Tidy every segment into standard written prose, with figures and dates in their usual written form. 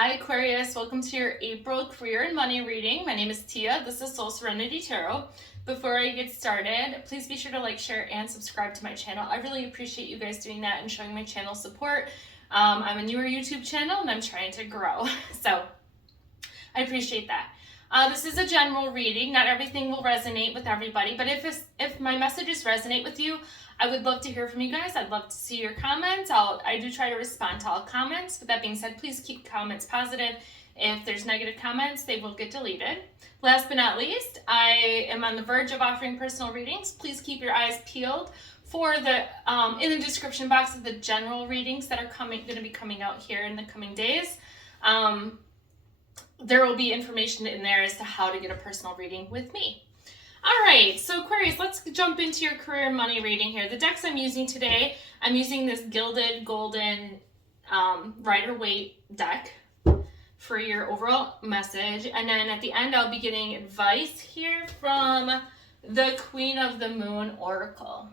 Hi Aquarius, welcome to your April career and money reading. My name is Tia. This is SoulSerenityTarot. Before I get started, please be sure to like, share, and subscribe to my channel. I really appreciate you guys doing that and showing my channel support. I'm a newer YouTube channel and I'm trying to grow, so I appreciate that. This is a general reading. Not everything will resonate with everybody, but if my messages resonate with you, I would love to hear from you guys. I'd love to see your comments. I do try to respond to all comments. With that being said, please keep comments positive. If there's negative comments, they will get deleted. Last but not least, I am on the verge of offering personal readings. Please keep your eyes peeled for the in the description box of the general readings that are going to be coming out here in the coming days. There will be information in there as to how to get a personal reading with me. All right, so Aquarius, let's jump into your career and money reading here. The decks I'm using today, I'm using this Gilded Golden Rider-Waite deck for your overall message. And then at the end, I'll be getting advice here from the Queen of the Moon Oracle.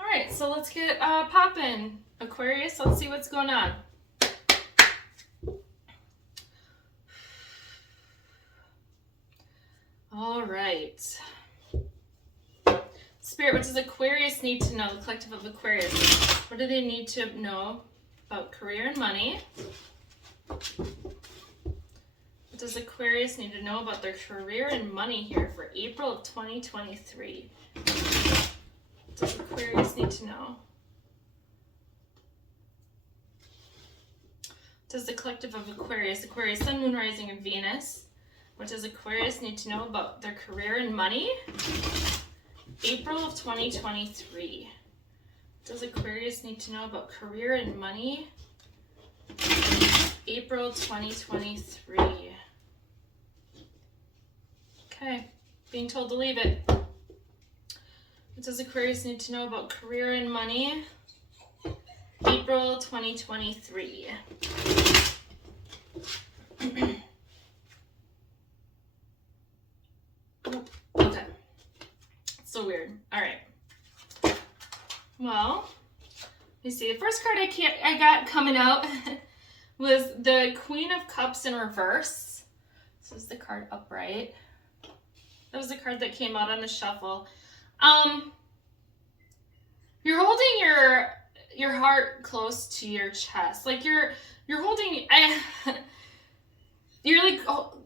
All right, so let's get popping, Aquarius. Let's see what's going on. All right. Spirit, what does Aquarius need to know? The collective of Aquarius. What do they need to know about career and money? What does Aquarius need to know about their career and money here for April of 2023? What does Aquarius need to know? Does the collective of Aquarius, Sun, Moon, Rising, and Venus, what does Aquarius need to know about their career and money? April of 2023. What does Aquarius need to know about career and money? April 2023. Okay, being told to leave it. What does Aquarius need to know about career and money? April 2023. Okay. So weird. All right. Well, let me see. The first card I got coming out was the Queen of Cups in reverse. This is the card upright. That was the card that came out on the shuffle. You're holding your heart close to your chest. Like you're holding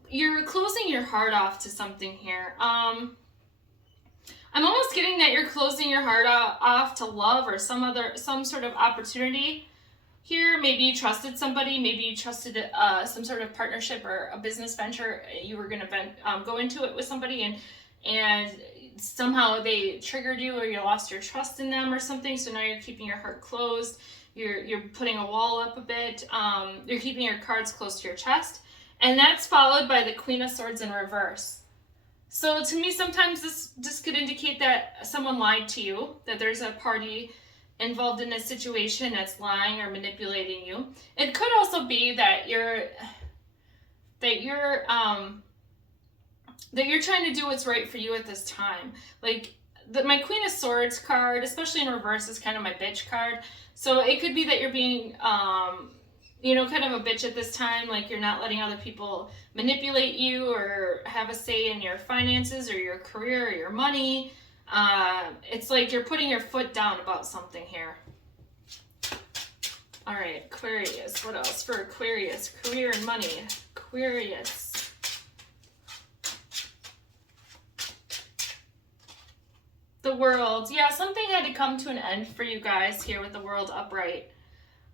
you're closing your heart off to something here. I'm almost getting that you're closing your heart off to love or some sort of opportunity here. Maybe you trusted somebody, maybe you trusted some sort of partnership or a business venture. You were going to go into it with somebody and somehow they triggered you or you lost your trust in them or something. So now you're keeping your heart closed. You're putting a wall up a bit. You're keeping your cards close to your chest. And that's followed by the Queen of Swords in reverse. So to me, sometimes this could indicate that someone lied to you, that there's a party involved in this situation that's lying or manipulating you. It could also be that you're trying to do what's right for you at this time. Like my Queen of Swords card, especially in reverse, is kind of my bitch card. So it could be that you're being kind of a bitch at this time, like you're not letting other people manipulate you or have a say in your finances or your career or your money. It's like you're putting your foot down about something here. All right, Aquarius. What else for Aquarius? Career and money. Aquarius. The World. Yeah, something had to come to an end for you guys here with the World upright.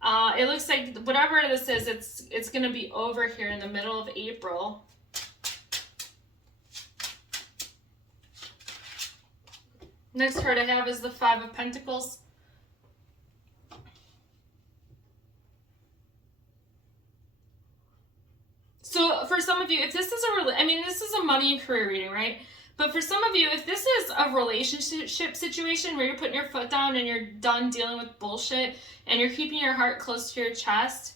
It looks like whatever this is, it's going to be over here in the middle of April. Next card I have is the Five of Pentacles. So for some of you, if this is this is a money and career reading, right? But for some of you, if this is a relationship situation where you're putting your foot down and you're done dealing with bullshit and you're keeping your heart close to your chest,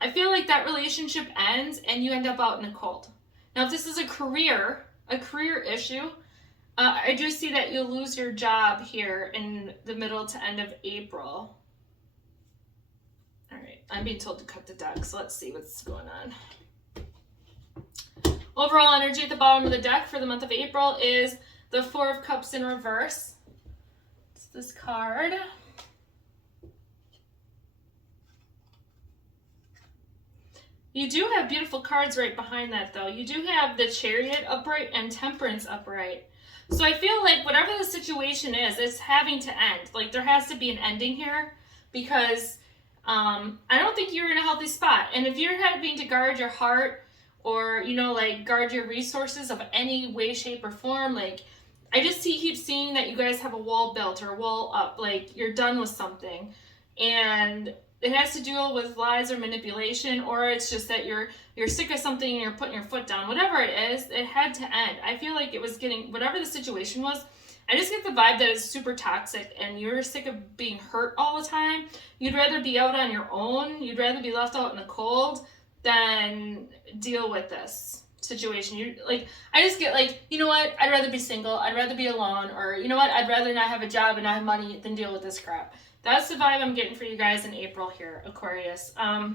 I feel like that relationship ends and you end up out in the cold. Now, if this is a career issue, I do see that you'll lose your job here in the middle to end of April. All right. I'm being told to cut the deck, so let's see what's going on. Overall energy at the bottom of the deck for the month of April is the Four of Cups in reverse. It's this card. You do have beautiful cards right behind that, though. You do have the Chariot upright and Temperance upright. So I feel like whatever the situation is, it's having to end. Like, there has to be an ending here, because I don't think you're in a healthy spot. And if you're having to guard your heart, or, you know, like, guard your resources of any way, shape, or form, like, I just keep seeing that you guys have a wall built or a wall up. Like, you're done with something. And it has to do with lies or manipulation, or it's just that you're sick of something and you're putting your foot down. Whatever it is, it had to end. I feel like it was getting, whatever the situation was, I just get the vibe that it's super toxic and you're sick of being hurt all the time. You'd rather be out on your own. You'd rather be left out in the cold than deal with this situation. You like, I just get like, you know what? I'd rather be single. I'd rather be alone. Or you know what? I'd rather not have a job and not have money than deal with this crap. That's the vibe I'm getting for you guys in April here, Aquarius. But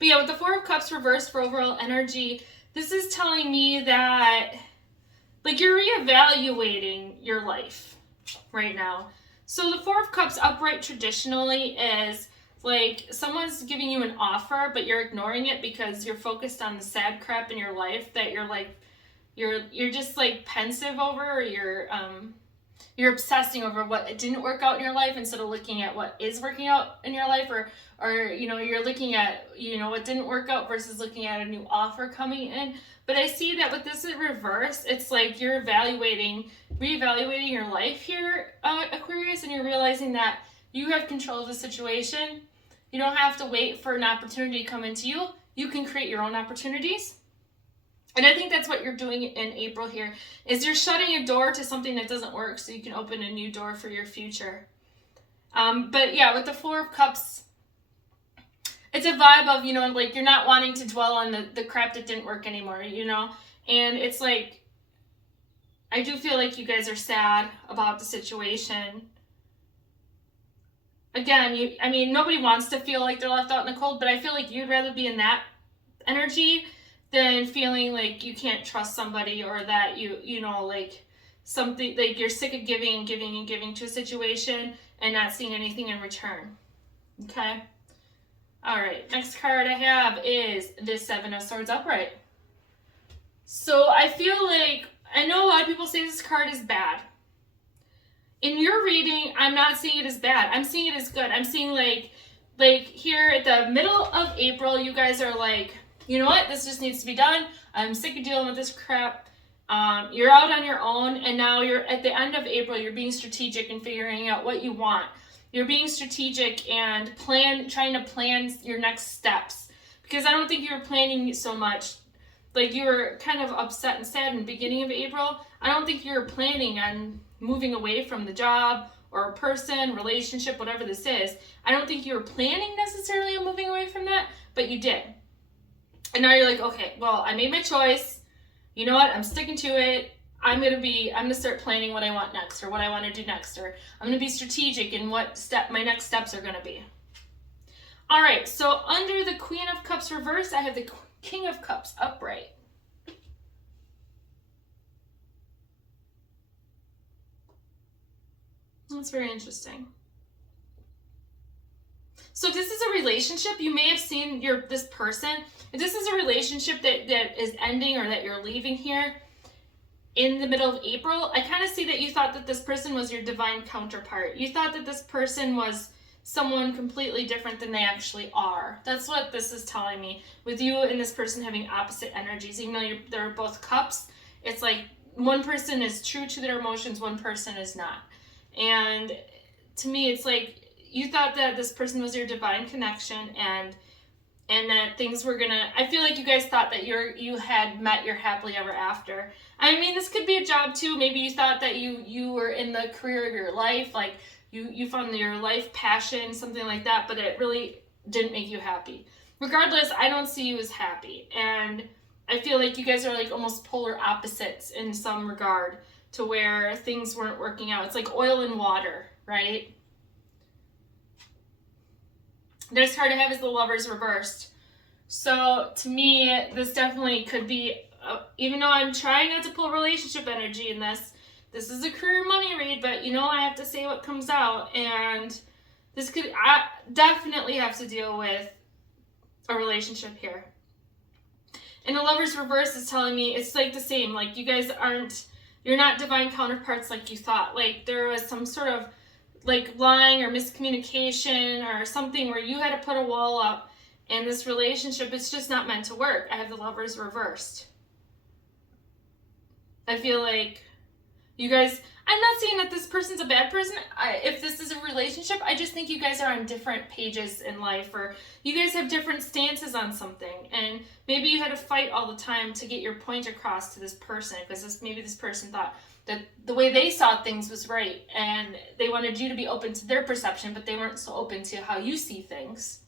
yeah, with the Four of Cups reversed for overall energy, this is telling me that, like, you're reevaluating your life right now. So the Four of Cups upright traditionally is like someone's giving you an offer, but you're ignoring it because you're focused on the sad crap in your life that you're like, you're just like pensive over, or you're obsessing over what didn't work out in your life instead of looking at what is working out in your life, or you know, you're looking at, you know, what didn't work out versus looking at a new offer coming in. But I see that with this in reverse, it's like you're reevaluating your life here, Aquarius, and you're realizing that you have control of the situation. You don't have to wait for an opportunity to come into you. You can create your own opportunities. And I think that's what you're doing in April here, is you're shutting a door to something that doesn't work so you can open a new door for your future. But yeah, with the Four of Cups, it's a vibe of, you know, like you're not wanting to dwell on the crap that didn't work anymore, you know? And it's like, I do feel like you guys are sad about the situation. Again, I mean, nobody wants to feel like they're left out in the cold, but I feel like you'd rather be in that energy than feeling like you can't trust somebody, or that you know, like something, like you're sick of giving and giving and giving to a situation and not seeing anything in return. Okay. All right. Next card I have is the Seven of Swords upright. So I feel like, I know a lot of people say this card is bad. In your reading, I'm not seeing it as bad. I'm seeing it as good. I'm seeing like here at the middle of April, you guys are like, you know what? This just needs to be done. I'm sick of dealing with this crap. You're out on your own, and now you're at the end of April, you're being strategic and figuring out what you want. You're being strategic and trying to plan your next steps. Because I don't think you were planning so much. Like, you were kind of upset and sad in the beginning of April. I don't think you were planning on moving away from the job or a person, relationship, whatever this is. I don't think you were planning necessarily on moving away from that, but you did. And now you're like, okay, well, I made my choice. You know what? I'm sticking to it. I'm going to start planning what I want next, or what I want to do next, or I'm going to be strategic in what my next steps are going to be. All right. So under the Queen of Cups reverse, I have the King of Cups upright. That's very interesting. So if this is a relationship, you may have seen this person. If this is a relationship that is ending, or that you're leaving here in the middle of April, I kind of see that you thought that this person was your divine counterpart. You thought that this person was someone completely different than they actually are. That's what this is telling me. With you and this person having opposite energies, even though they're both cups, it's like one person is true to their emotions, one person is not. And to me, it's like you thought that this person was your divine connection, and that things were gonna, I feel like you guys thought that you had met your happily ever after. I mean, this could be a job too. Maybe you thought that you were in the career of your life, like you found your life passion, something like that, but it really didn't make you happy. Regardless, I don't see you as happy. And I feel like you guys are like almost polar opposites in some regard, to where things weren't working out. It's like oil and water, right? Next card I have is the Lovers reversed. So to me, this definitely could be, even though I'm trying not to pull relationship energy in this is a career money read, but you know, I have to say what comes out, and this could, I definitely have to deal with a relationship here. And the Lovers reverse is telling me it's like the same, like you guys you're not divine counterparts like you thought. Like there was some sort of like lying or miscommunication or something where you had to put a wall up, and this relationship is just not meant to work. I have the Lovers reversed. I feel like you guys, I'm not saying that this person's a bad person. If this is a relationship, I just think you guys are on different pages in life, or you guys have different stances on something, and maybe you had to fight all the time to get your point across to this person, because maybe this person thought that the way they saw things was right, and they wanted you to be open to their perception, but they weren't so open to how you see things.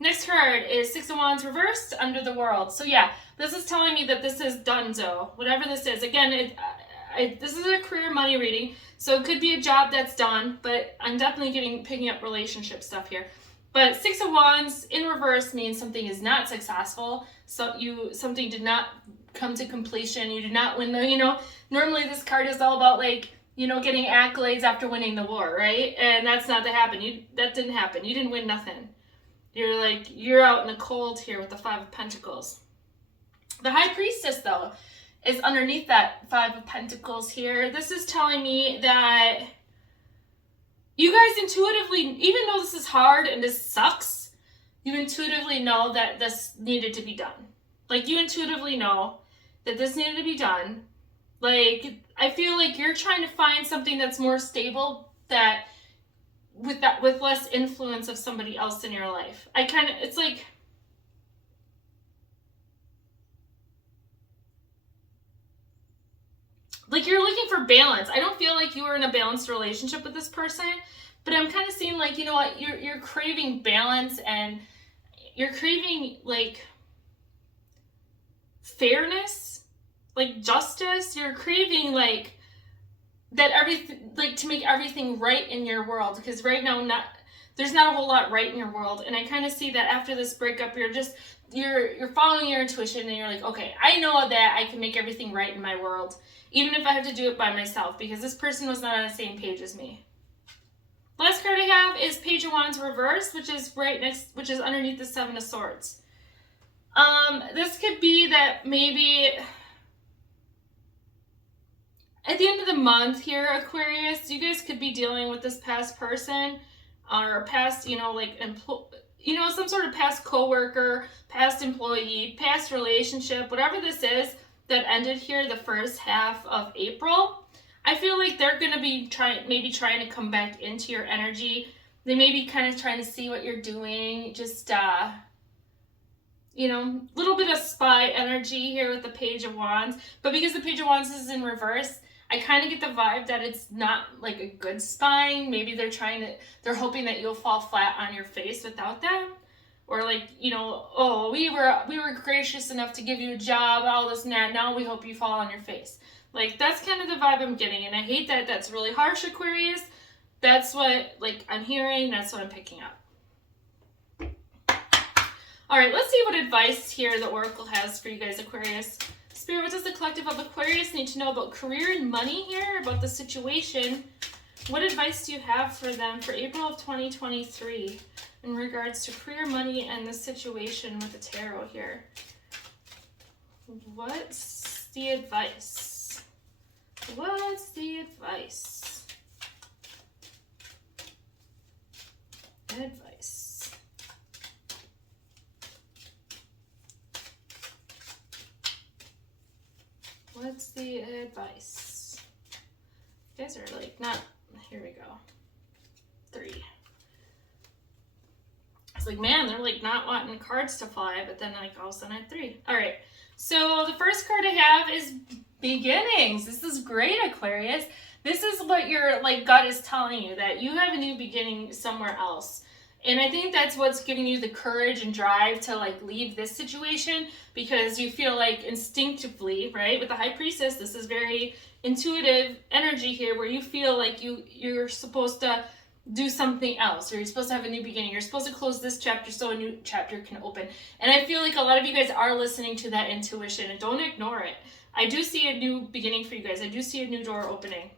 Next card is Six of Wands reversed, Under the World. So yeah, this is telling me that this is donezo, whatever this is. Again, this is a career money reading, so it could be a job that's done, but I'm definitely picking up relationship stuff here. But Six of Wands in reverse means something is not successful. So something did not come to completion. You did not win normally this card is all about like, getting accolades after winning the war, right? And that's not that didn't happen. You didn't win nothing. You're out in the cold here with the Five of Pentacles. The High Priestess, though, is underneath that Five of Pentacles here. This is telling me that you guys intuitively, even though this is hard and this sucks, you intuitively know that this needed to be done. Like, you intuitively know that this needed to be done. Like, I feel like you're trying to find something that's more stable, that with less influence of somebody else in your life. It's like, you're looking for balance. I don't feel like you were in a balanced relationship with this person, but I'm kind of seeing like, you know what, you're craving balance, and you're craving like fairness, like justice. You're craving like that everything, like to make everything right in your world, because right now there's not a whole lot right in your world. And I kind of see that after this breakup, you're following your intuition, and you're like, okay, I know that I can make everything right in my world, even if I have to do it by myself, because this person was not on the same page as me. Last card I have is Page of Wands reversed, which is underneath the Seven of Swords. This could be that maybe at the end of the month here, Aquarius, you guys could be dealing with this past person, or past, some sort of past coworker, past employee, past relationship, whatever this is that ended here the first half of April. I feel like they're going to be trying to come back into your energy. They may be kind of trying to see what you're doing, just little bit of spy energy here with the Page of Wands. But because the Page of Wands is in reverse, I kind of get the vibe that it's not like a good spying. Maybe they're hoping that you'll fall flat on your face without them. Or like, oh, we were gracious enough to give you a job, all this and that. Now we hope you fall on your face. Like, that's kind of the vibe I'm getting. And I hate that that's really harsh, Aquarius. That's what, I'm hearing. That's what I'm picking up. All right, let's see what advice here the Oracle has for you guys, Aquarius. Spirit, what does the collective of Aquarius need to know about career and money here, about the situation? What advice do you have for them for April of 2023 in regards to career, money, and the situation with the tarot here? What's the advice? What's the advice? Advice. What's the advice? You guys are not, here we go. 3. It's like, man, they're not wanting cards to fly, but then all of a sudden I had 3. All right, so the first card I have is beginnings. This is great, Aquarius. This is what your gut is telling you, that you have a new beginning somewhere else. And I think that's what's giving you the courage and drive to leave this situation, because you feel instinctively, right? With the High Priestess, this is very intuitive energy here, where you feel like you're supposed to do something else, or you're supposed to have a new beginning. You're supposed to close this chapter so a new chapter can open. And I feel like a lot of you guys are listening to that intuition, and don't ignore it. I do see a new beginning for you guys. I do see a new door opening.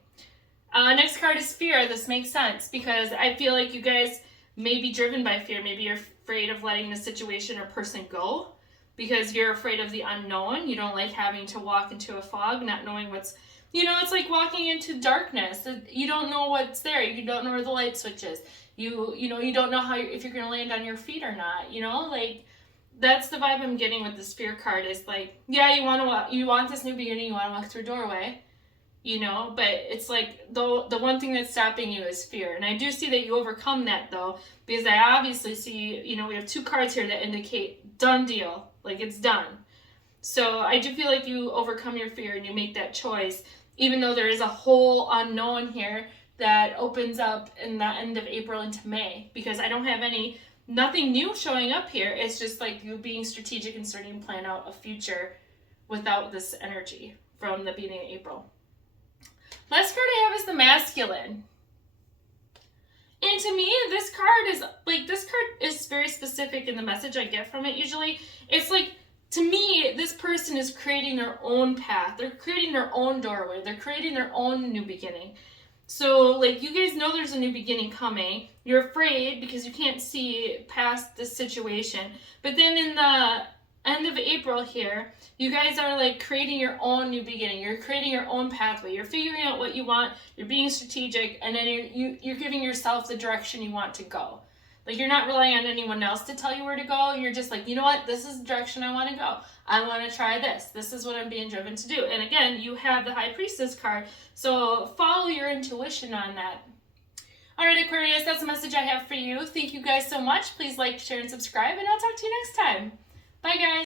Next card is fear. This makes sense because I feel like you guys may be driven by fear. Maybe you're afraid of letting the situation or person go because you're afraid of the unknown. You don't like having to walk into a fog, not knowing what's, it's like walking into darkness. You don't know what's there. You don't know where the light switch is. You don't know if you're going to land on your feet or not. Like that's the vibe I'm getting with this fear card. Is like, yeah, you want this new beginning. You want to walk through a doorway. But it's like the one thing that's stopping you is fear. And I do see that you overcome that though, because I obviously see, we have 2 cards here that indicate done deal, like it's done. So I do feel like you overcome your fear and you make that choice, even though there is a whole unknown here that opens up in the end of April into May, because I don't have nothing new showing up here. It's just like you being strategic and starting to plan out a future without this energy from the beginning of April. Last card I have is the masculine. And to me, this card is very specific in the message I get from it usually. It's like, to me, this person is creating their own path. They're creating their own doorway. They're creating their own new beginning. So, like, you guys know there's a new beginning coming. You're afraid because you can't see past this situation. But then in the end of April here, you guys are like creating your own new beginning. You're creating your own pathway. You're figuring out what you want. You're being strategic, and then you're giving yourself the direction you want to go. Like, you're not relying on anyone else to tell you where to go. You're just like, you know what? This is the direction I want to go. I want to try this. This is what I'm being driven to do. And again, you have the High Priestess card, so follow your intuition on that. All right, Aquarius, that's the message I have for you. Thank you guys so much. Please like, share, and subscribe, and I'll talk to you next time. Bye, guys.